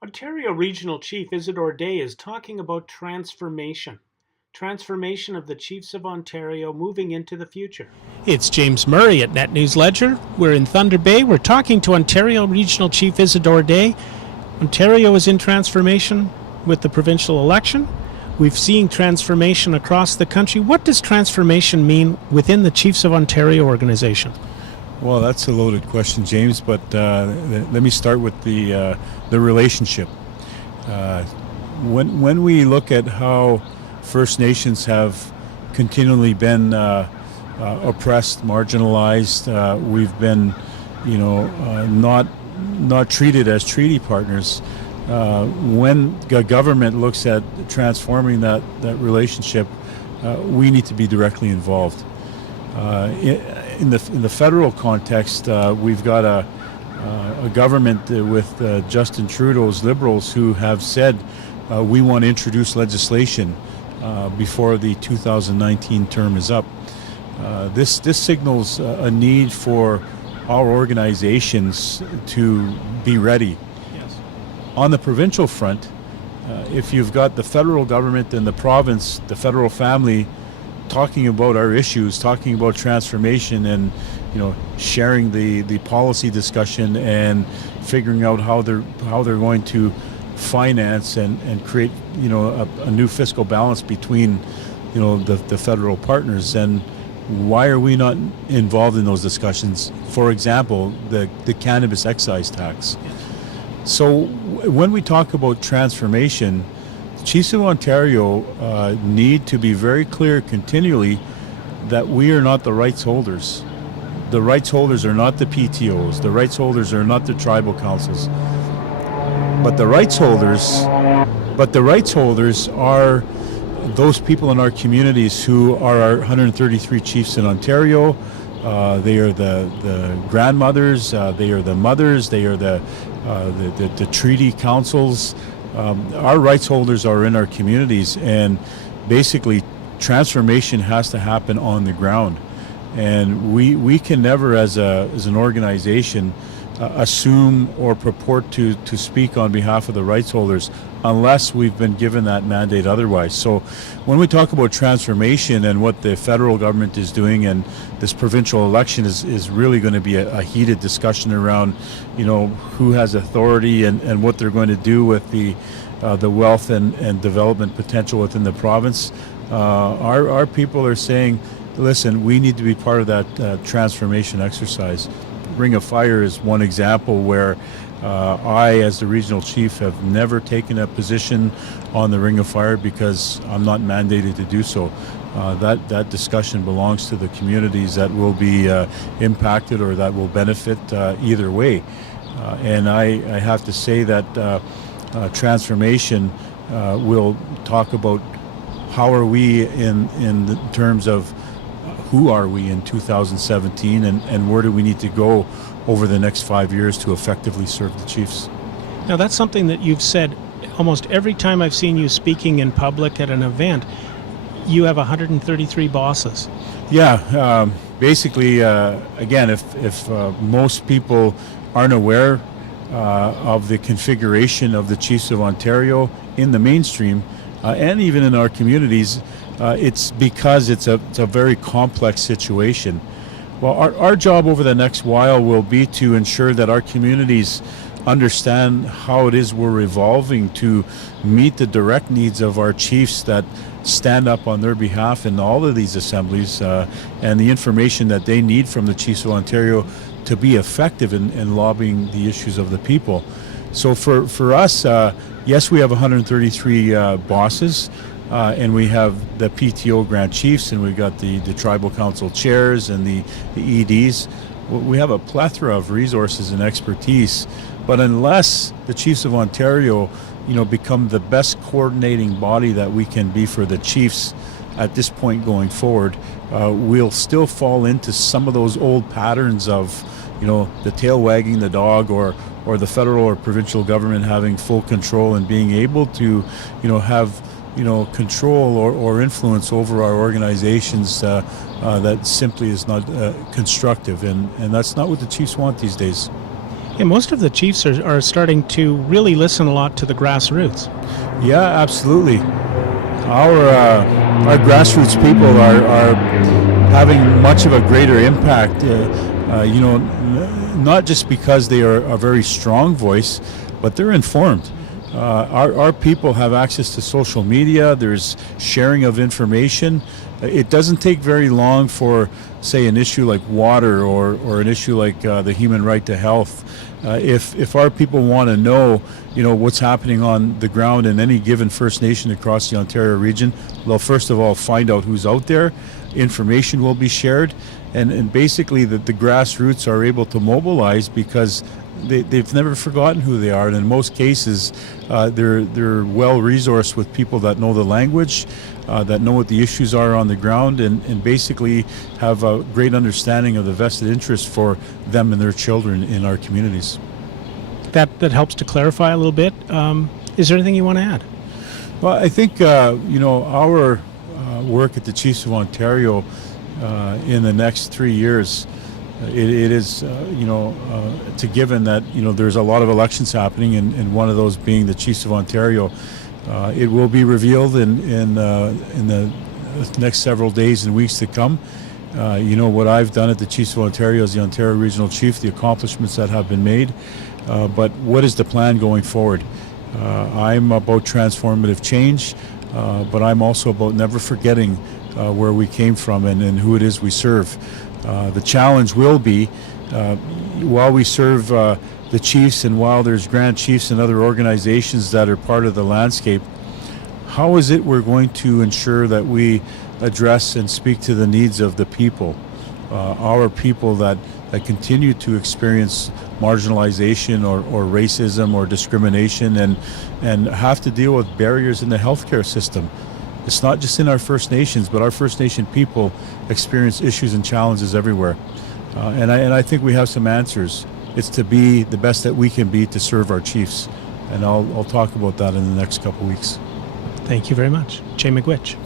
Ontario Regional Chief Isidore Day is talking about transformation of the Chiefs of Ontario moving into the future. It's James Murray at Net News Ledger. We're in Thunder Bay. We're talking to Ontario Regional Chief Isidore Day. Ontario is in transformation with the provincial election. We've seen transformation across the country. What does transformation mean within the Chiefs of Ontario organization? Well, that's a loaded question, James, but let me start with the relationship. When we look at how First Nations have continually been oppressed, marginalized, we've been, not treated as treaty partners. When the government looks at transforming that relationship, we need to be directly involved. In the federal context, we've got a government with Justin Trudeau's Liberals who have said we want to introduce legislation before the 2019 term is up. This signals a need for our organizations to be ready. Yes. On the provincial front, if you've got the federal government and the province, the federal family, talking about our issues, talking about transformation, and sharing the policy discussion and figuring out how they're going to finance and create a new fiscal balance between the federal partners, and why are we not involved in those discussions? For example, the cannabis excise tax. So when we talk about transformation, Chiefs of Ontario need to be very clear continually that we are not the rights holders. The rights holders are not the PTOs. The rights holders are not the tribal councils. But the rights holders are those people in our communities who are our 133 chiefs in Ontario. They are the grandmothers. They are the mothers. They are the treaty councils. Our rights holders are in our communities, and basically transformation has to happen on the ground. And we can never, as an organization, assume or purport to speak on behalf of the rights holders unless we've been given that mandate otherwise. So when we talk about transformation and what the federal government is doing, and this provincial election is really going to be a heated discussion around who has authority and what they're going to do with the wealth and development potential within the province. Our people are saying, listen, we need to be part of that transformation exercise. Ring of Fire is one example where I, as the regional chief, have never taken a position on the Ring of Fire because I'm not mandated to do so. That discussion belongs to the communities that will be impacted or that will benefit either way. And I have to say that transformation will talk about how are we in terms of who are we in 2017 and where do we need to go over the next 5 years to effectively serve the Chiefs. Now, that's something that you've said almost every time I've seen you speaking in public at an event. You have 133 bosses. Yeah, basically, again, if most people aren't aware of the configuration of the Chiefs of Ontario in the mainstream and even in our communities, it's because it's a very complex situation. Well, our job over the next while will be to ensure that our communities understand how it is we're evolving to meet the direct needs of our chiefs that stand up on their behalf in all of these assemblies, and the information that they need from the Chiefs of Ontario to be effective in lobbying the issues of the people. So for us, yes, we have 133 bosses. And we have the PTO Grand Chiefs, and we've got the tribal council chairs and the EDs. We have a plethora of resources and expertise, but unless the Chiefs of Ontario, become the best coordinating body that we can be for the Chiefs at this point going forward, we'll still fall into some of those old patterns of, the tail wagging the dog, or the federal or provincial government having full control and being able to, have control or influence over our organizations that simply is not constructive, and that's not what the Chiefs want these days. Yeah, most of the chiefs are starting to really listen a lot to the grassroots. Yeah, absolutely. Our grassroots people are having much of a greater impact. Not just because they are a very strong voice, but they're informed. Our people have access to social media. There's sharing of information. It doesn't take very long for, say, an issue like water or an issue like the human right to health. If our people want to know, what's happening on the ground in any given First Nation across the Ontario region, they'll first of all find out who's out there. Information will be shared, and basically the grassroots are able to mobilize because they've never forgotten who they are, and in most cases they're well resourced with people that know the language, that know what the issues are on the ground, and basically have a great understanding of the vested interest for them and their children in our communities. That helps to clarify a little bit. Is there anything you want to add? Well, I think our work at the Chiefs of Ontario in the next 3 years, it is to given that there's a lot of elections happening, and one of those being the Chiefs of Ontario. It will be revealed in the next several days and weeks to come. What I've done at the Chiefs of Ontario as the Ontario Regional Chief, the accomplishments that have been made, but what is the plan going forward? I'm about transformative change, but I'm also about never forgetting where we came from and who it is we serve. The challenge will be, while we serve the chiefs and while there's Grand Chiefs and other organizations that are part of the landscape, how is it we're going to ensure that we address and speak to the needs of the people, our people that continue to experience marginalization or racism or discrimination and have to deal with barriers in the healthcare system. It's not just in our First Nations, but our First Nation people experience issues and challenges everywhere. And I think we have some answers. It's to be the best that we can be to serve our chiefs. And I'll talk about that in the next couple of weeks. Thank you very much. Jay Miigwech.